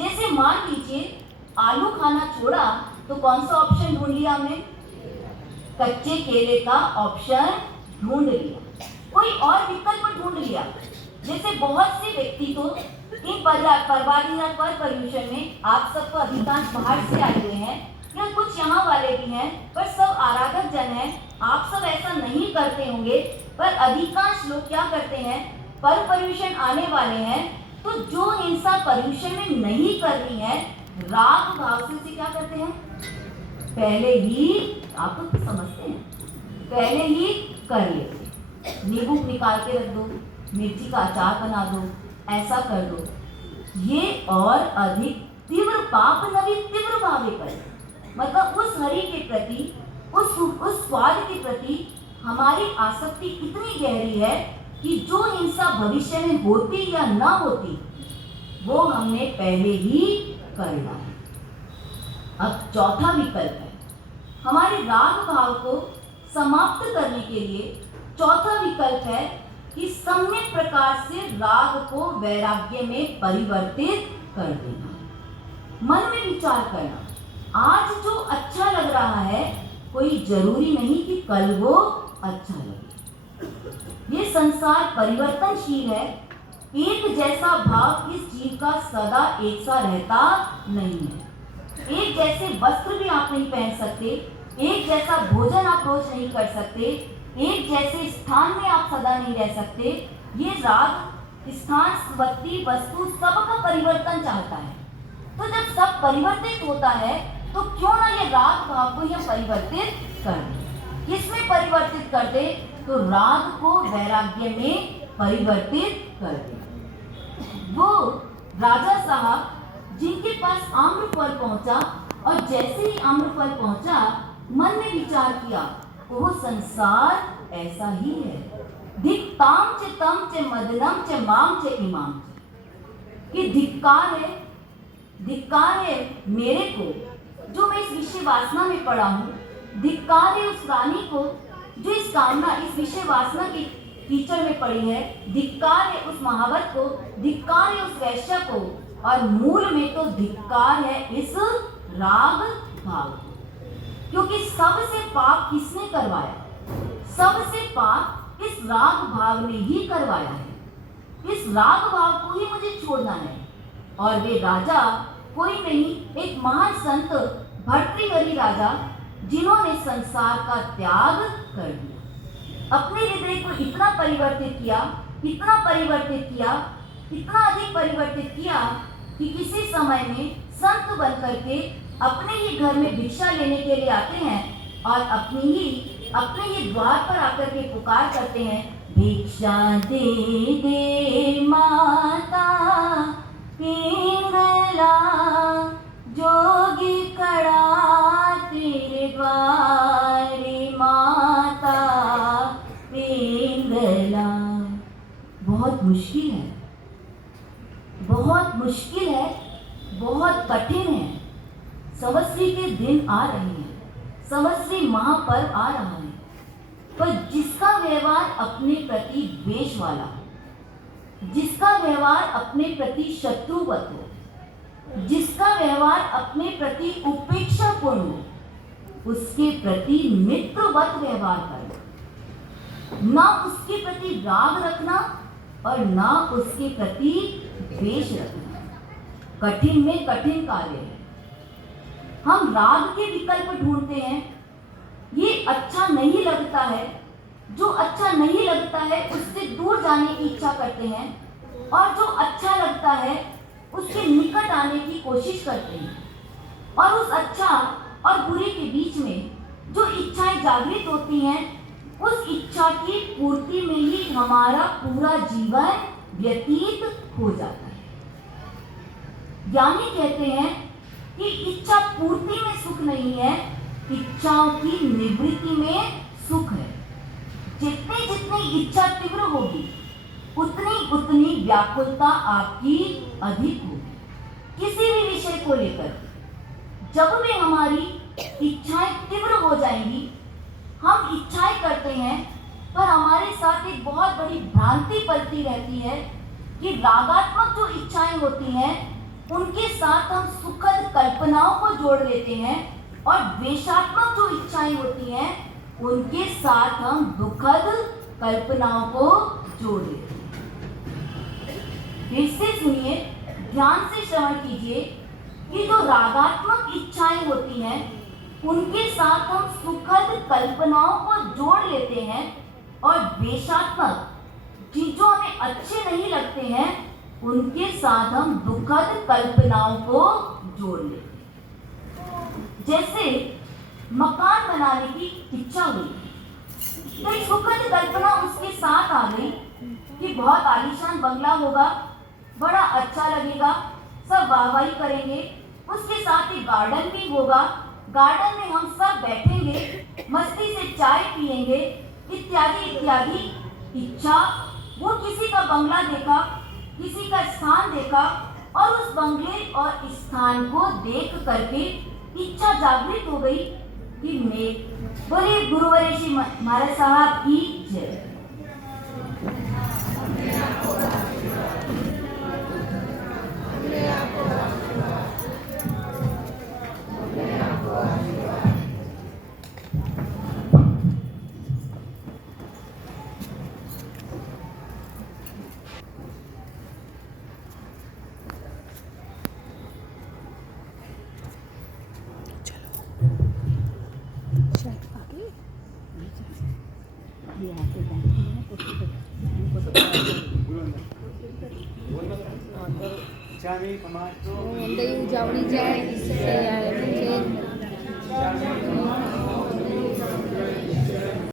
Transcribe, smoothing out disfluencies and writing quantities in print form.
जैसे मान लीजिए आलू खाना छोड़ा तो कौन सा ऑप्शन ढूंढ लिया हमने? कच्चे केले का ऑप्शन ढूंढ लिया, कोई और विकल्प ढूंढ लिया। जैसे बहुत से व्यक्ति तो इन पर्यावरण पर पर्यूषण में, आप सब तो अधिकांश बाहर से आए हुए हैं या कुछ यहाँ वाले भी हैं, पर सब आराधक जन हैं, आप सब ऐसा नहीं करते होंगे, पर अधिकांश लोग क्या करते हैं, पर पर्यूषण आने वाले हैं तो जो हिंसा पर्यूषण में नहीं करनी है, राग भाव से क्या करते हैं, पहले ही, आप तो समझते हैं, पहले ही कर लेते। नींबू निकाल के रख दो, मिर्ची का अचार बना दो, ऐसा कर दो, ये और अधिक तीव्र पाप नवी तीव्र भावे कर, मतलब उस हरि के प्रति, उस स्वाद के प्रति हमारी आसक्ति इतनी गहरी है कि जो हिंसा भविष्य में होती या ना होती वो हमने पहले ही कर लिया है। अब चौथा विकल्प है, हमारे राग भाव को समाप्त करने के लिए चौथा विकल्प है कि सम्यक प्रकार से राग को वैराग्य में परिवर्तित कर देना, मन में विचार करना। आज जो अच्छा लग रहा है कोई जरूरी नहीं कि कल वो अच्छा लगे। ये संसार परिवर्तनशील है, एक जैसा भाव इस जीव का सदा एक सा रहता नहीं है। एक जैसे वस्त्र भी आप नहीं पहन सकते, एक जैसा भोजन आप रोज नहीं कर सकते, एक जैसे स्थान में आप सदा नहीं रह सकते। ये राग स्थान, व्यक्ति, वस्तु सबका परिवर्तन चाहता है। तो जब सब परिवर्तित होता है तो क्यों ना ये राग भाव को यह परिवर्तित कर दे। किसमें परिवर्तित कर दे? तो राग को वैराग्य में परिवर्तित कर दे। वो राजा साहब जिनके पास आम्रफल पहुंचा और जैसे ही आम्रफल पहुंचा मन में विचार किया, वो संसार ऐसा ही है। धिक्ताम च तम च मदनम च माम च इमाम च, कि धिक्कार है मेरे को जो मैं इस विषय वासना में पड़ा हूँ, धिक्कार है उस रानी को जो इस कामना, इस विषय वासना की कीचड़ में पड़ी है, धिक्कार है उस महावत को, धिक्कार है उस वैश्य को, और मूल में तो धिक्कार है इस राग भाव को। क्योंकि सबसे पाप किसने करवाया? सबसे पाप इस राग भाव ने ही करवाया है। इस राग भाव को ही मुझे छोड़ना है। और वे राजा कोई नहीं, एक महान संत भर्तृहरि राजा, जिन्होंने संसार का त्याग कर दिया, अपने हृदय को इतना परिवर्तित किया, इतना परिवर्तित किया, इतना अधिक परिवर्तित किया कि किसी समय में संत बनकर के अपने ही घर में भिक्षा लेने के लिए आते हैं और अपने ही द्वार पर आकर के पुकार करते हैं, भिक्षा दे दे माता पिंगला, जोगी खड़ा तेरे द्वारे माता पिंगला। बहुत मुश्किल है, बहुत मुश्किल है, बहुत कठिन है। संवत्सरी के दिन आ रहे हैं, संवत्सरी महापर्व आ रहा है, पर जिसका व्यवहार अपने प्रति द्वेष वाला, जिसका व्यवहार अपने प्रति शत्रुवत हो, जिसका व्यवहार अपने प्रति उपेक्षापूर्ण हो, उसके प्रति मित्रवत व्यवहार करना, ना उसके प्रति राग रखना और ना उसके प्रति द्वेष रखना। कठिन में कठिन कार्य है। हम राग के विकल्प ढूंढते हैं, ये अच्छा नहीं लगता है, जो अच्छा नहीं लगता है उससे दूर जाने की इच्छा करते हैं, और जो अच्छा लगता है उसके निकट आने की कोशिश करते हैं। और उस अच्छा और बुरे के बीच में जो इच्छाएं जागृत होती हैं, उस इच्छा की पूर्ति में ही हमारा पूरा जीवन व्यतीत हो जाता है। ज्ञानी कहते हैं कि इच्छा पूर्ति में सुख नहीं है, इच्छाओं की निवृत्ति में सुख है। जितनी जितनी इच्छा तीव्र होगी, उतनी उतनी व्याकुलता आपकी अधिक होगी। किसी भी विषय को लेकर जब भी हमारी इच्छाएं तीव्र हो जाएंगी, हम इच्छाएं करते हैं, पर हमारे साथ एक बहुत बड़ी भ्रांति पलती रहती है कि रागात्मक जो इच्छाएं होती हैं उनके साथ हम सुखद कल्पनाओं को जोड़ लेते हैं और द्वेषात्मक जो इच्छाएं होती हैं उनके साथ हम दुखद कल्पनाओं को जोड़ लेते हैं। फिर से सुनिए, ध्यान से श्रवण कीजिए कि जो रागात्मक इच्छाएं होती हैं उनके साथ हम सुखद कल्पनाओं को जोड़ लेते हैं और द्वेषात्मक जो हमें अच्छे नहीं लगते हैं उनके साथ हम दुखद कल्पनाओं को जोड़ लेते हैं। जैसे मकान बनाने की इच्छा हुई तो एक सुखद कल्पना उसके साथ आ गई कि बहुत आलीशान बंगला होगा, बड़ा अच्छा लगेगा, सब वाहवाही करेंगे। उसके साथ ही गार्डन भी होगा, गार्डन में हम सब बैठेंगे, मस्ती से चाय पिएंगे, इत्यादि इत्यादि इच्छा। वो किसी का बंगला देखा, किसी का स्थान देखा और उस बंगले और स्थान को देख करके इच्छा जागृत हो गई कि मैं बोले गुरुवर श्री महाराज साहब की जय। उजावड़ी जाए